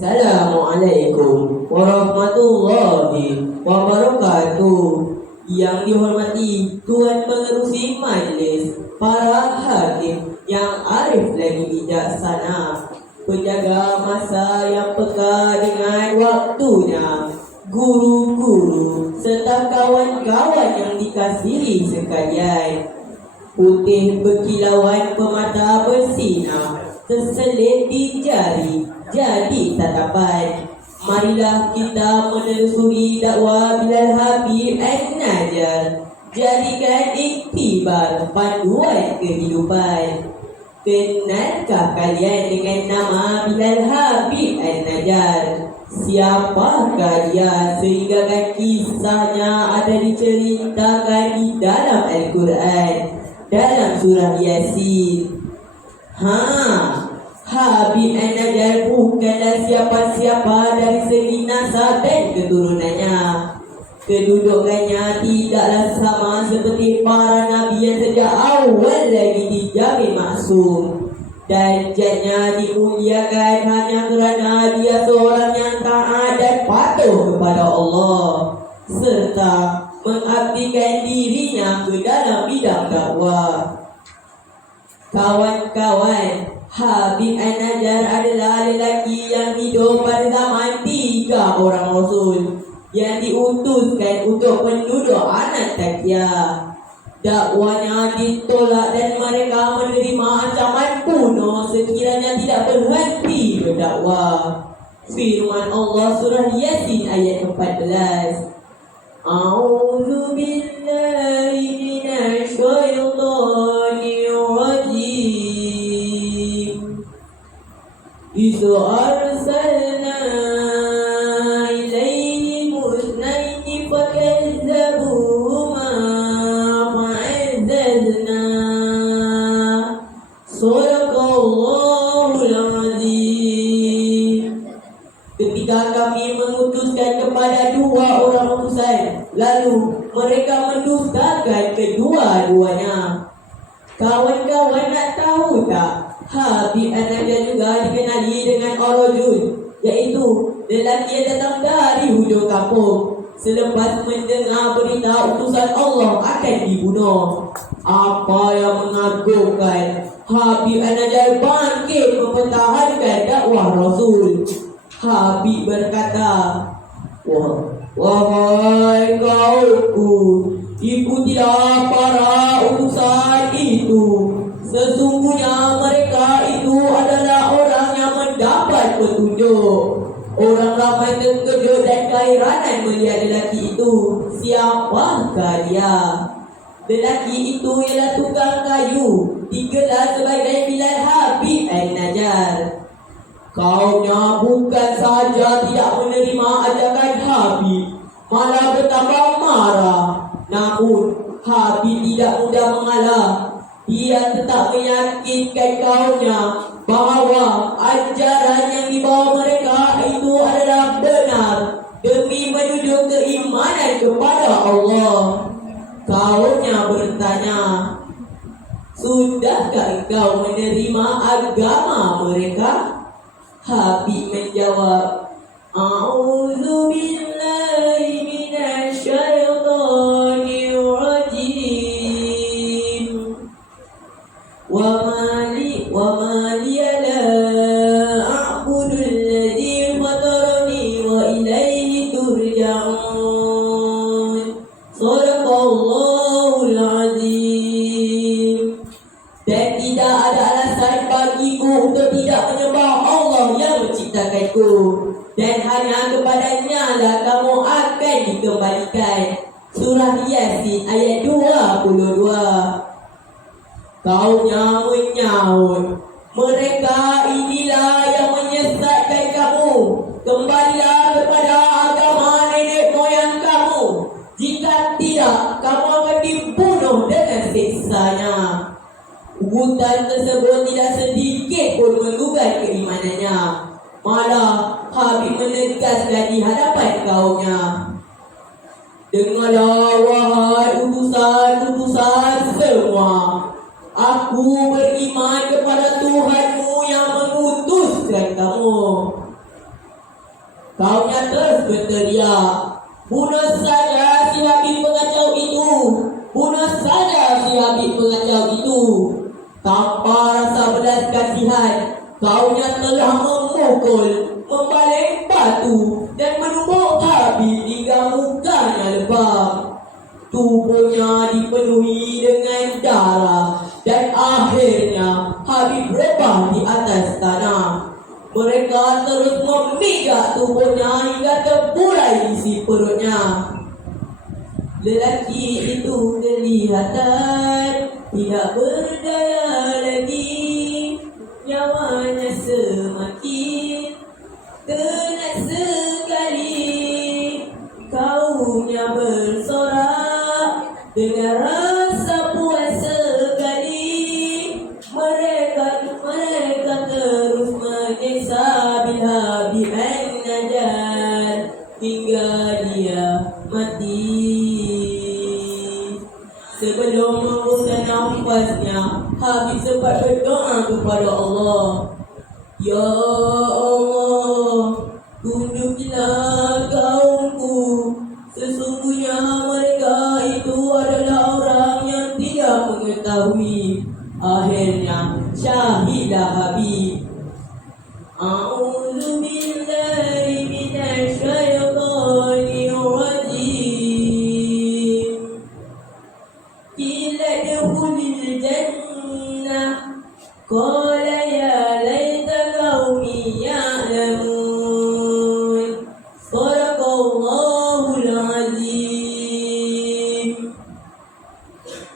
Assalamualaikum warahmatullahi wabarakatuh. Yang dihormati Tuan Pengerusi Majlis, para hakim yang arif lagi bijaksana, penjaga masa yang peka dengan waktunya, guru-guru serta kawan-kawan yang dikasihi sekalian. Putih berkilauan pemata bersinar, terselit di jari jadi tatapan. Marilah kita menelusuri dakwah Bilal Habib An-Najjar, jadikan iktibar panduan kehidupan. Kenalkah kalian dengan nama Bilal Habib An-Najjar? Siapakah dia sehingga kisahnya ada diceritakan di dalam Al-Quran, dalam surah Yasin? Habib An-Najjar bukanlah siapa-siapa dari segi nasab dan keturunannya. Kedudukannya tidaklah sama seperti para nabi yang sejak awal lagi dijamin maksum. Darjatnya dimuliakan hanya kerana dia seorang yang taat dan patuh kepada Allah, serta mengabdikan dirinya ke dalam bidang dakwah. Kawan-kawan, Habib An-Najjar adalah lelaki yang hidup pada zaman 3 orang Rasul yang diutuskan untuk penduduk anak Takyah. Dakwanya ditolak dan mereka menerima ancaman bunuh sekiranya tidak berhenti berdakwah. Firman Allah surah Yasin ayat 14. A'udzu billahi minasy syaithanir rajim. Iza arsalna ilaihim musnaini fakazzabuhuma fa'azzazna. Sadaqallahul azim. Ketika kami mengutuskan kepada 2 orang utusan, lalu mereka mendustakan kedua-duanya. Kawan-kawan nak tahu tak? Habib An-Najjar juga dikenali dengan Ar-Rajul, iaitu lelaki yang datang dari hujung kampung selepas mendengar berita utusan Allah akan dibunuh. Apa yang mengagumkan, Habib An-Najjar bangkit mempertahankan dakwah Rasul. Habib berkata, wahai kaumku, ikutilah para utusan itu. Sesungguhnya mereka itu adalah orang yang mendapat petunjuk. Orang ramai terkejut dan keheranan melihat lelaki itu. Siapakah dia? Lelaki itu ialah tukang kayu, digelar sebagai Bilal Habib An-Najjar. Kaumnya bukan sahaja tidak menerima ajakan Habib, malah bertambah marah. Namun Habib tidak mudah mengalah. Dia tetap meyakinkan kaumnya bahawa ajaran yang dibawa mereka itu adalah benar demi menuju keimanan kepada Allah. Kaumnya bertanya, sudahkah engkau menerima agama mereka? Habib menjawab, A'udzu billahi minasy syaithanir rajim. Wa ma li la a'budu alladhi fatarani wa ilayhi turja'un. Sadaqallahul azim. Dan tidak ada alasan bagiku untuk tidak menyembah Allah yang menciptakanku, dan hanya kepadanya lah kamu akan dikembalikan. Surah Yasin ayat 22. Kaumnya menyahut, mereka inilah yang menyesatkan kamu. Kembalilah kepada agama nenek moyang kamu. Jika tidak, kamu akan dibunuh dengan siksanya. Ugutan tersebut tidak sedikit pun menggugat keimanannya. Malah Habib menegaskan di hadapan kaumnya, dengarlah wahai utusan-utusan semua. Aku beriman kepada Tuhanmu yang mengutuskan kamu. Kaunya terus berteriak, bunuh saja si Habib pengacau itu, bunuh saja si Habib pengacau itu. Tanpa rasa belas kasihan, kaunya telah memukul, membaling batu dan menumbuk Habib hingga mukanya lebam. Tubuhnya dipenuhi dengan darah dan akhirnya Habib rebah di atas tanah. Mereka terus memijak tubuhnya hingga terburai isi perutnya. Lelaki itu kelihatan tidak berdaya lagi, nyawanya semakin tenat sekali. Kaunya bersorak dengan rasa puas sekali. Mereka terus menyiksa Habib an-Najjar hingga dia mati. Sebelum menghembuskan nafasnya, Habib sempat berdoa kepada Allah, Ya Allah, tunjuklah kaumku. Sesungguhnya mereka itu adalah orang yang tidak mengetahui. Akhirnya syahidlah Habib. A'udzu billahi minasy syaithanir rajim. Qila dukhulil jannah qala ya laita qaumi ya'lamun. Shadaqallahul azim.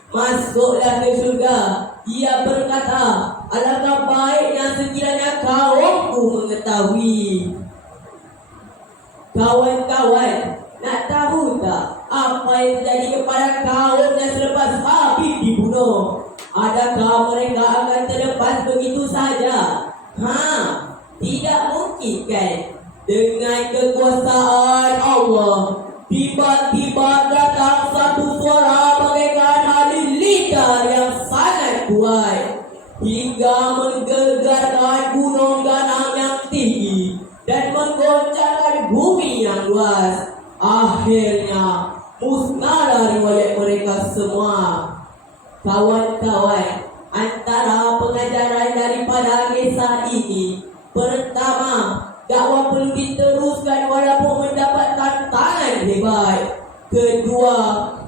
Masuklah ke surga. Ia berkata, alangkah baiknya sekiranya kaumku mengetahui. Kawan-kawan, nak tahu tak apa yang terjadi kepada kaumnya selepas Habib dibunuh? Adakah mereka akan terlepas begitu saja? Tidak mungkin kan? Dengan kekuasaan Allah, tiba-tiba datang satu suara bagaikan halilintar yang sangat kuat hingga menggegarkan gunung ganang yang tinggi dan menggoncangkan bumi yang luas. Akhirnya musnahlah riwayat mereka semua. Kawan-kawan, antara pengajaran daripada kisah ini, pertama, dakwah perlu diteruskan walaupun mendapat tantangan hebat. Kedua,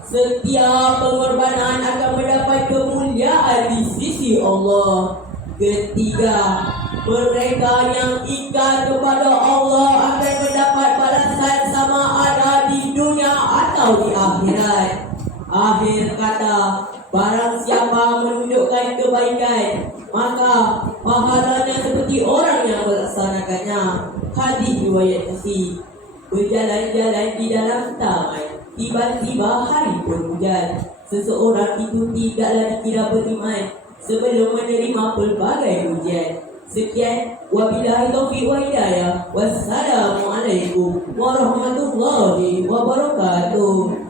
setiap pengorbanan akan mendapat kemuliaan di sisi Allah. Ketiga, mereka yang ikat kepada Allah akan mendapat balasan sama ada di dunia atau di akhirat. Akhir kata, barang siapa menunjukkan kebaikan, maka pahalanya seperti orang yang melaksanakannya. Hadis riwayat Muslim. Berjalan-jalan di dalam taman, tiba-tiba hari berhujan. Seseorang itu tidaklah dikira beriman sebelum menerima pelbagai ujian. Sekian, wabillahi taufiq wa hidayah. Wassalamualaikum warahmatullahi wabarakatuh.